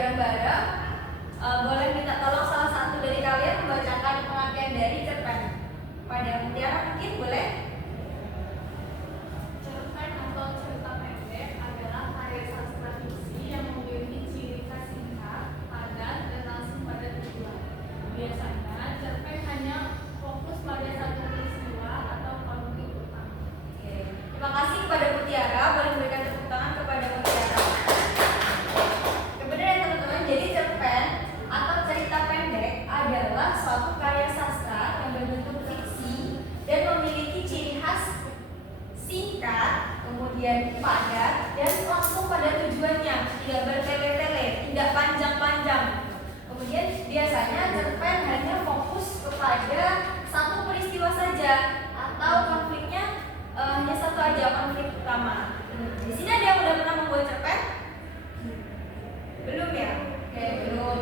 bareng-bareng. Boleh minta tolong salah satu dari kalian membacakan pengertian dari cerpen. Pada Mutiara mungkin boleh? Cerpen atau cerita pendek adalah karya sastra fiksi yang memiliki ciri khas singkat, padat, dan langsung pada tujuan. Biasanya, cerpen hanya fokus pada satu peristiwa atau konflik utama. Oke. Terima kasih kepada Mutiara. Boleh berikan tepuk tangan kepada Mutiara. Kemudian teman-teman, jadi cerpen atau cerita pendek adalah suatu karya sastra yang berbentuk fiksi dan memiliki ciri khas singkat, kemudian padat, dan langsung pada tujuannya, tidak bertele-tele, tidak panjang-panjang. Kemudian biasanya cerpen hanya fokus kepada satu peristiwa saja atau konfliknya hanya satu aja, konflik utama. Di sini ada yang udah pernah membuat cerpen? Belum ya? Oke, belum.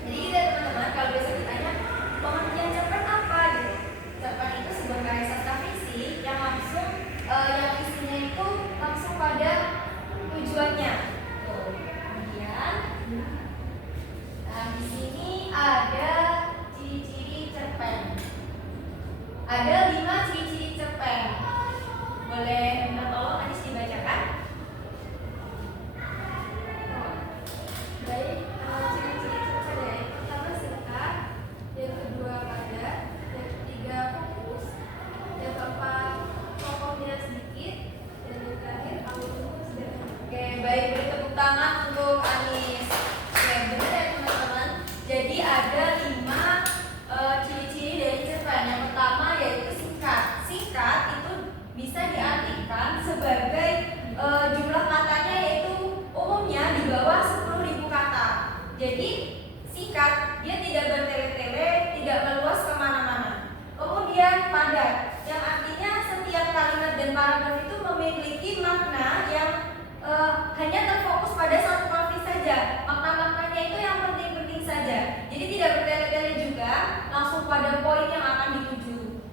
Jadi kita teman-teman kalau biasa ditanya pengertian cerpen apa gitu. Cerpen itu sebuah karya sastra fiksi yang langsung yang isinya itu langsung pada tujuannya. Tuh. Kemudian, nah di sini ada ciri-ciri cerpen. Ada 5 ciri-ciri cerpen. Boleh minta tolong Anis dibacakan? Baik, ciri-ciri cerpen yang pertama singkat, yang kedua padat, yang ketiga fokus, yang keempat tokohnya sedikit, dan yang terakhir alurnya sederhana. Oke, baik, beri tepuk tangan untuk Anis. Oke, benar ya teman-teman. Jadi ada 5 ciri-ciri dari cerpen. Yang pertama yaitu singkat. Singkat itu bisa diartikan sebagai jumlah katanya yaitu umumnya di bawah 10.000 kata. Jadi singkat, dia tidak bertele-tele, tidak meluas kemana-mana. Kemudian padat, yang artinya setiap kalimat dan paragraf itu memiliki makna yang hanya terfokus pada satu konflik saja. Makna-maknanya itu yang penting-penting saja. Jadi tidak bertele-tele juga, langsung pada poin yang akan dituju.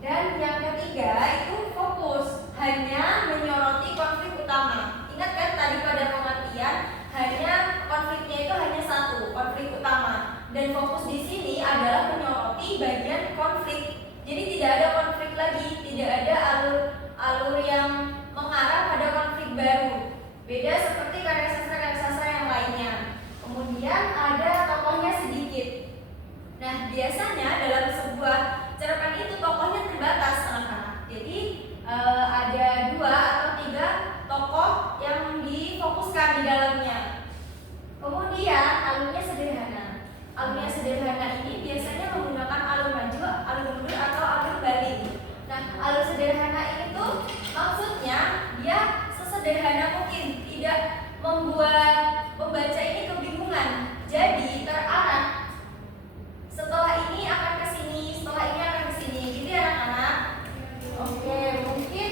Dan yang ketiga itu fokus, hanya menyoroti konflik utama. Ingat kan tadi pada pengertian hanya konfliknya itu hanya satu, konflik utama. Dan fokus di sini adalah menyoroti bagian konflik. Jadi tidak ada konflik lagi, tidak ada alur yang mengarah pada konflik baru. Beda seperti karya sastra yang lainnya. Kemudian ada tokohnya sedikit. Nah, biasanya dalam sebuah cerpen itu tokohnya terbatas anak-anak. Jadi ada 2 atau 3 tokoh yang difokuskan di dalamnya. Kemudian alurnya sederhana. Alurnya sederhana ini biasanya menggunakan alur maju, alur mundur atau alur balik. Nah, alur sederhana ini tuh maksudnya dia sesederhana mungkin, tidak membuat pembaca ini kebingungan. Jadi terarah. Setelah ini akan ke sini, setelah ini akan ke sini. Gitu ya anak-anak? Oke, mungkin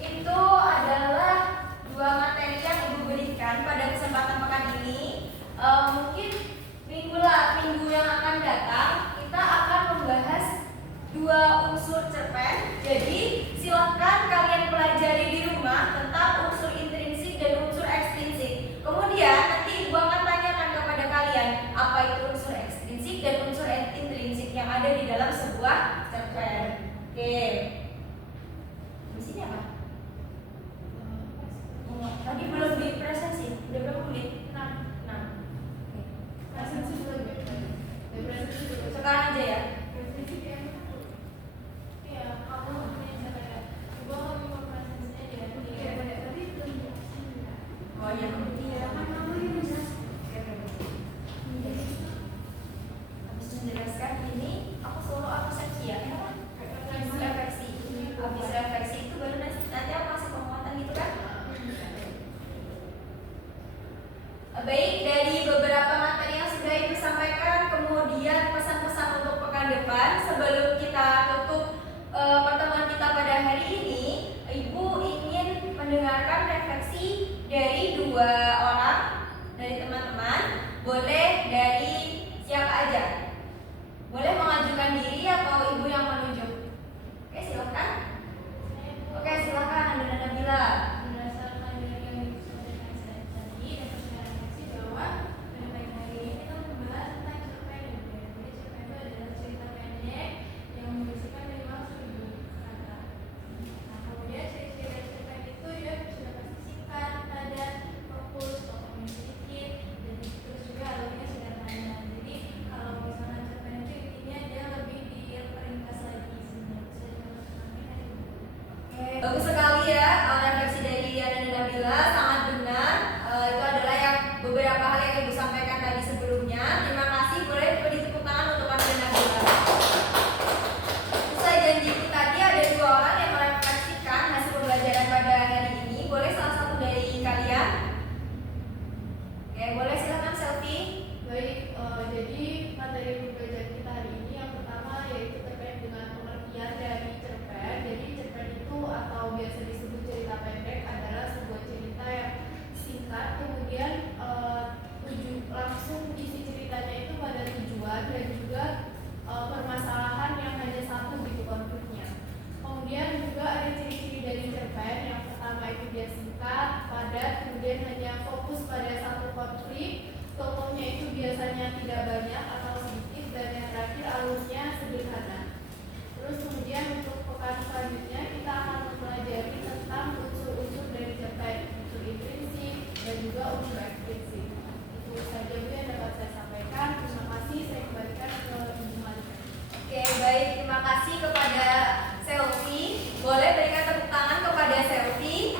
itu adalah 2 materi yang Ibu berikan pada kesempatan pekan ini. Mungkin minggu yang akan datang kita akan membahas 2 unsur cerpen. Jadi silakan kalian pelajari di rumah tentang unsur intrinsik dan unsur ekstrinsik. Kemudian nanti Ibu akan tanyakan kepada kalian apa itu unsur ekstrinsik dan unsur intrinsik yang ada di dalam sebuah cerpen. Oke. Di sini apa? Tadi belum dipresentasi. Udah berapa menit? 6. Oke. Presentasi dulu. Sekarang aja ya. Iya, kamu punya saya. Ibu mau presentasinya dia. Tadi belum jelasin ya. Oh iya. Iya, kan kamu ini jelas. Habis menjelaskan ini, aku selalu apa seksi ya? Habis refleksi. Habis refleksi itu baru nanti aku kasih penguatan gitu kan? Baik, dari beberapa materi yang sudah Ibu sampaikan, kemudian pesan-pesan untuk pekan depan, sebelum kita tutup pertemuan kita pada hari ini, Ibu ingin mendengarkan refleksi dari 2 orang, dari teman-teman. Boleh dari siapa aja? Boleh mengajukan diri atau Ibu yang menunjuk? Oke, silakan. Oke, silakan Anda Nabila. Berdasarkan dari yang disampaikan saya tadi, dapat saya refleksi bahwa hanya fokus pada satu konflik, tokohnya itu biasanya tidak banyak atau sedikit, dan yang terakhir alurnya sederhana. Terus kemudian untuk pekan selanjutnya kita akan mempelajari tentang unsur-unsur dari cerpen, unsur intrinsik dan juga unsur ekstrinsik. Itu saja Bu yang dapat saya sampaikan. Terima kasih, saya kembalikan ke Ibu Malika. Oke, baik, terima kasih kepada Selvi. Boleh berikan tepuk tangan kepada Selvi.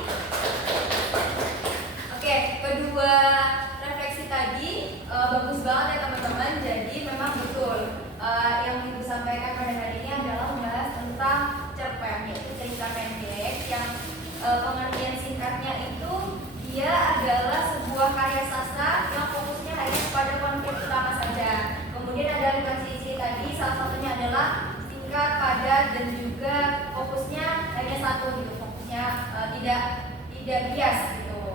Oke, kedua refleksi tadi bagus banget ya teman-teman. Jadi memang betul yang Ibu sampaikan pada hari ini adalah membahas tentang cerpen, yaitu cerita pendek yang pengertian singkatnya itu dia adalah sebuah karya sastra yang fokusnya hanya pada konflik utama saja. Kemudian ada 5 ciri tadi, salah satunya adalah singkat, padat, dan juga fokusnya hanya satu gitu, fokusnya tidak bias gitu.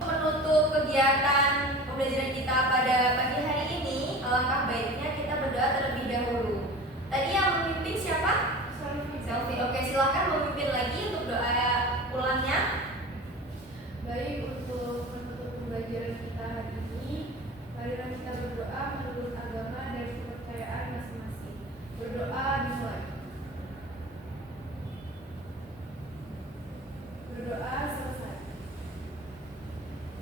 Menutup kegiatan pembelajaran kita pada pagi hari ini, alangkah baiknya kita berdoa terlebih dahulu. Tadi yang memimpin siapa? Selvi. Oke, silakan memimpin lagi untuk doa ulangnya. Baik, untuk menutup pembelajaran kita hari ini, marilah kita berdoa menurut agama dan kepercayaan masing-masing. Berdoa dimulai. Berdoa selesai.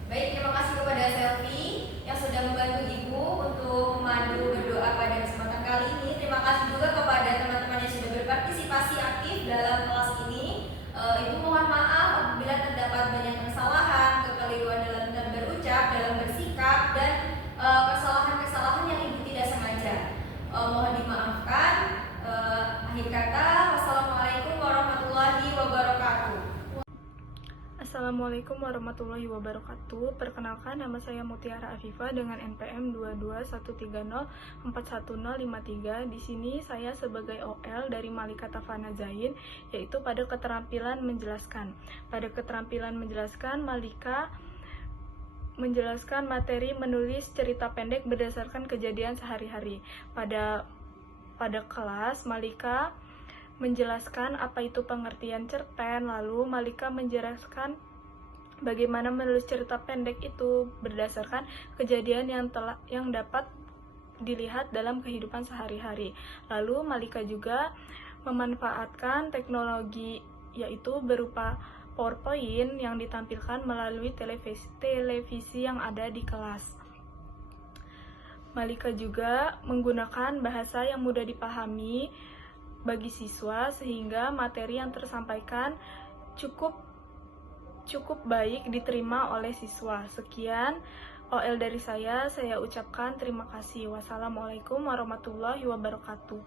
Baik, terima kasih kepada Selvi yang sudah membantu Ibu untuk memandu berdoa pada kesempatan kali ini. Terima kasih juga kepada teman-teman yang sudah berpartisipasi aktif dalam kelas ini. Ibu mohon maaf apabila terdapat banyak kesalahan, kekeliruan dalam berucap, dalam bersikap, dan kesalahan-kesalahan yang Ibu tidak sengaja. Mohon dimaafkan. Akhir kata, wassalamualaikum warahmatullahi wabarakatuh. Assalamualaikum warahmatullahi wabarakatuh. Perkenalkan, nama saya Mutiara Afifa dengan NPM 22130411053. Di sini saya sebagai OL dari Malika Tafana Zain, yaitu pada keterampilan menjelaskan. Pada keterampilan menjelaskan, Malika menjelaskan materi menulis cerita pendek berdasarkan kejadian sehari-hari. Pada kelas, Malika menjelaskan apa itu pengertian cerpen, lalu Malika menjelaskan bagaimana menulis cerita pendek itu berdasarkan kejadian yang dapat dilihat dalam kehidupan sehari-hari. Lalu Malika juga memanfaatkan teknologi yaitu berupa PowerPoint yang ditampilkan melalui televisi yang ada di kelas. Malika juga menggunakan bahasa yang mudah dipahami bagi siswa sehingga materi yang tersampaikan cukup baik diterima oleh siswa. Sekian OL dari saya ucapkan terima kasih. Wassalamualaikum warahmatullahi wabarakatuh.